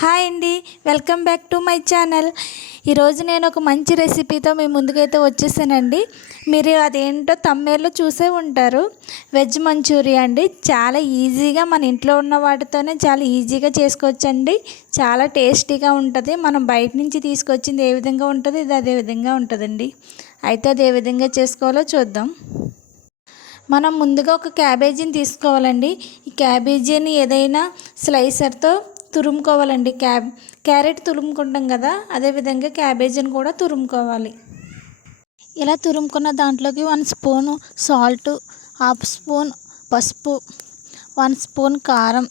Hi అండి. Welcome back to my channel. ఈరోజు నేను ఒక మంచి రెసిపీతో మీ ముందుకైతే వచ్చేసానండి. మీరు అదేంటో తమ్మేళ్ళు చూసే ఉంటారు. వెజ్ మంచూరియా అండి. చాలా ఈజీగా మన ఇంట్లో ఉన్న వాటితోనే చాలా ఈజీగా చేసుకోవచ్చండి. చాలా టేస్టీగా ఉంటుంది. మనం బయట నుంచి తీసుకొచ్చింది ఏ విధంగా ఉంటుంది ఇది అదే విధంగా ఉంటుందండి. అయితే అది ఏ విధంగా చేసుకోవాలో చూద్దాం. మనం ముందుగా ఒక క్యాబేజీని తీసుకోవాలండి. ఈ క్యాబేజీని ఏదైనా స్లైసర్తో తురుముకోవాలండి. క్యాబ్ క్యారెట్ తురుముకుంటాం కదా అదేవిధంగా క్యాబేజీని కూడా తురుముకోవాలి. ఇలా తురుముకున్న దాంట్లోకి one spoon salt half spoon పసుపు వన్ స్పూన్ కారం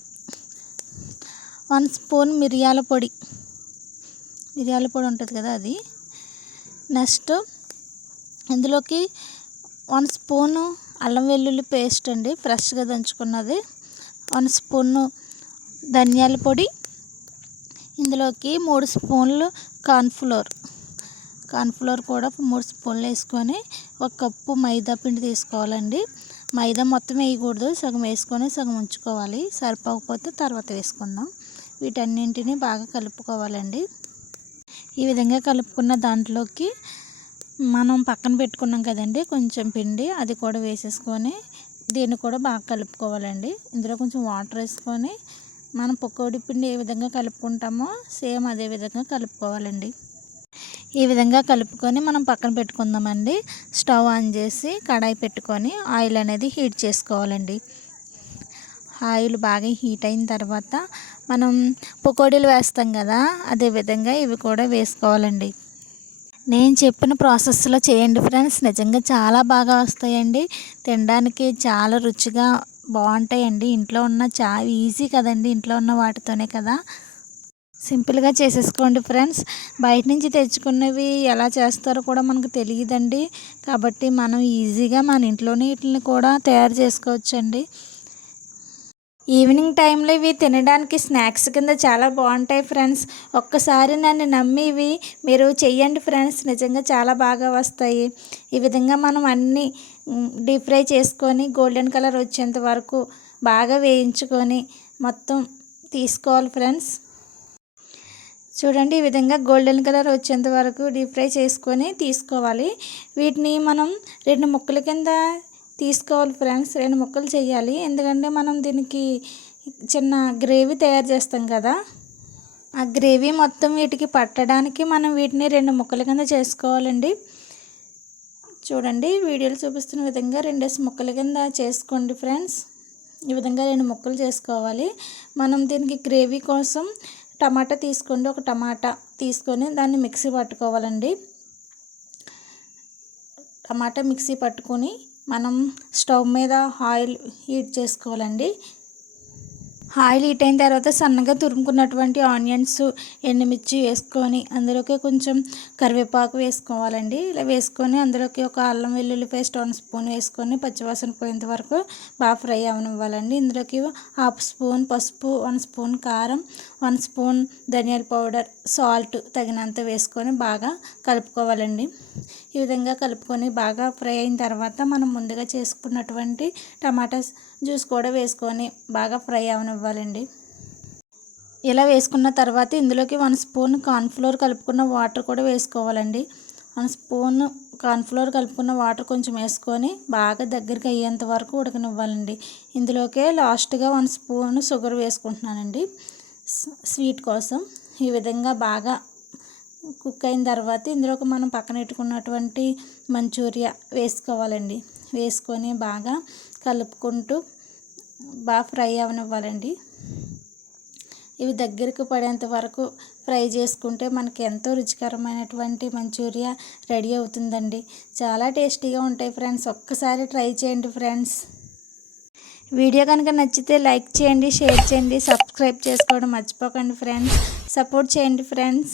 వన్ స్పూన్ మిరియాల పొడి. మిరియాల పొడి ఉంటుంది కదా అది. నెక్స్ట్ ఇందులోకి వన్ స్పూను అల్లం వెల్లుల్లి పేస్ట్ అండి ఫ్రెష్గా దంచుకున్నది. వన్ స్పూను ధనియాల పొడి ఇందులోకి మూడు స్పూన్లు కార్న్ఫ్లోర్. కార్న్ఫ్లోర్ కూడా మూడు స్పూన్లు వేసుకొని ఒక కప్పు మైదా పిండి తీసుకోవాలండి. మైదా మొత్తం వేయకూడదు సగం వేసుకొని సగం ఉంచుకోవాలి. సరిపోకపోతే తర్వాత వేసుకుందాం. వీటన్నింటినీ బాగా కలుపుకోవాలండి. ఈ విధంగా కలుపుకున్న దాంట్లోకి మనం పక్కన పెట్టుకున్నాం కదండి కొంచెం పిండి అది కూడా వేసేసుకొని దీన్ని కూడా బాగా కలుపుకోవాలండి. ఇందులో కొంచెం వాటర్ వేసుకొని మనం పకోడీ పిండి ఏ విధంగా కలుపుకుంటామో సేమ్ అదే విధంగా కలుపుకోవాలండి. ఈ విధంగా కలుపుకొని మనం పక్కన పెట్టుకుందామండి. స్టవ్ ఆన్ చేసి కడాయి పెట్టుకొని ఆయిల్ అనేది హీట్ చేసుకోవాలండి. ఆయిల్ బాగా హీట్ అయిన తర్వాత మనం పకోడీలు వేస్తాం కదా అదే విధంగా ఇవి కూడా వేసుకోవాలండి. నేను చెప్పిన ప్రాసెస్లో చేయండి ఫ్రెండ్స్. నిజంగా చాలా బాగా వస్తాయండి. తినడానికి చాలా రుచిగా బాగుంటాయండి. ఇంట్లో ఉన్న చాలా ఈజీ కదండి. ఇంట్లో ఉన్న వాటితోనే కదా. సింపుల్గా చేసేసుకోండి ఫ్రెండ్స్. బయట నుంచి తెచ్చుకున్నవి ఎలా చేస్తారో కూడా మనకు తెలియదండి. కాబట్టి మనం ఈజీగా మన ఇంట్లోనే వీటిని కూడా తయారు చేసుకోవచ్చండి. ఈవినింగ్ టైంలో ఇవి తినడానికి స్నాక్స్ కింద చాలా బాగుంటాయి ఫ్రెండ్స్. ఒక్కసారి నన్ను నమ్మి ఇవి మీరు చెయ్యండి ఫ్రెండ్స్. నిజంగా చాలా బాగా వస్తాయి. ఈ విధంగా మనం అన్నీ డీప్ ఫ్రై చేసుకొని గోల్డెన్ కలర్ వచ్చేంత వరకు బాగా వేయించుకొని మొత్తం తీసుకోవాలి ఫ్రెండ్స్ చూడండి ఈ విధంగా గోల్డెన్ కలర్ వచ్చేంత వరకు డీప్ ఫ్రై చేసుకొని తీసుకోవాలి. వీటిని మనం రెండు ముక్కల కింద తీసుకోవాలి ఫ్రెండ్స్ రెండు ముక్కలు చేయాలి. ఎందుకంటే మనం దీనికి చిన్న గ్రేవీ తయారు చేస్తాం కదా. ఆ గ్రేవీ మొత్తం వీటికి పట్టడానికి మనం వీటిని రెండు ముక్కల కింద చేసుకోవాలండి. చూడండి వీడియోలు చూపిస్తున్న విధంగా రెండేసి ముక్కల కింద చేసుకోండి ఫ్రెండ్స్. ఈ విధంగా రెండు ముక్కలు చేసుకోవాలి. మనం దీనికి గ్రేవీ కోసం టమాటా తీసుకోండి ఒక టమాటా తీసుకొని దాన్ని మిక్సీ పట్టుకోవాలండి. టమాటా మిక్సీ పట్టుకొని మనం స్టవ్ మీద ఆయిల్ హీట్ చేసుకోవాలండి. ఆయిల్ హీట్ అయిన తర్వాత సన్నగా తురుముకున్నటువంటి ఆనియన్స్ ఎండుమిర్చి వేసుకొని అందులోకి కొంచెం కరివేపాకు వేసుకోవాలండి. ఇలా వేసుకొని అందులోకి ఒక అల్లం వెల్లుల్లి పేస్ట్ వన్ స్పూన్ వేసుకొని పచ్చివాసన పోయేంత వరకు బాగా ఫ్రై అవనివ్వాలండి. ఇందులోకి హాఫ్ స్పూన్ పసుపు వన్ స్పూన్ కారం వన్ స్పూన్ ధనియాల పౌడర్ సాల్ట్ తగినంత వేసుకొని బాగా కలుపుకోవాలండి. ఈ విధంగా కలుపుకొని బాగా ఫ్రై అయిన తర్వాత మనం ముందుగా చేసుకున్నటువంటి టమాటా జ్యూస్ కూడా వేసుకొని బాగా ఫ్రై అవనివ్వాలండి. ఇలా వేసుకున్న తర్వాత ఇందులోకి వన్ స్పూన్ కార్న్ఫ్లోర్ కలుపుకున్న వాటర్ కూడా వేసుకోవాలండి. వన్ స్పూన్ కార్న్ఫ్లోర్ కలుపుకున్న వాటర్ కొంచెం వేసుకొని బాగా దగ్గరికి అయ్యేంత వరకు ఉడకనివ్వాలండి. ఇందులోకే లాస్ట్గా వన్ స్పూన్ షుగర్ వేసుకుంటున్నానండి. స్వీట్ కోసం ఈ విధంగా బాగా కుక్ అయిన తర్వాత ఇందులోకి మనం పక్కన పెట్టుకున్నటువంటి మంచూరియా వేసుకోవాలండి. వేసుకొని బాగా కలుపుకుంటూ బాగా ఫ్రై అవనివ్వాలండి. ఇవి దగ్గరికి పడేంత వరకు ఫ్రై చేసుకుంటే మనకి ఎంతో రుచికరమైనటువంటి మంచూరియా రెడీ అవుతుందండి. చాలా టేస్టీగా ఉంటాయి ఫ్రెండ్స్. ఒక్కసారి ట్రై చేయండి ఫ్రెండ్స్. వీడియో కనుక నచ్చితే లైక్ చేయండి షేర్ చేయండి సబ్స్క్రైబ్ చేసుకోవడం మర్చిపోకండి ఫ్రెండ్స్. సపోర్ట్ చేయండి friends.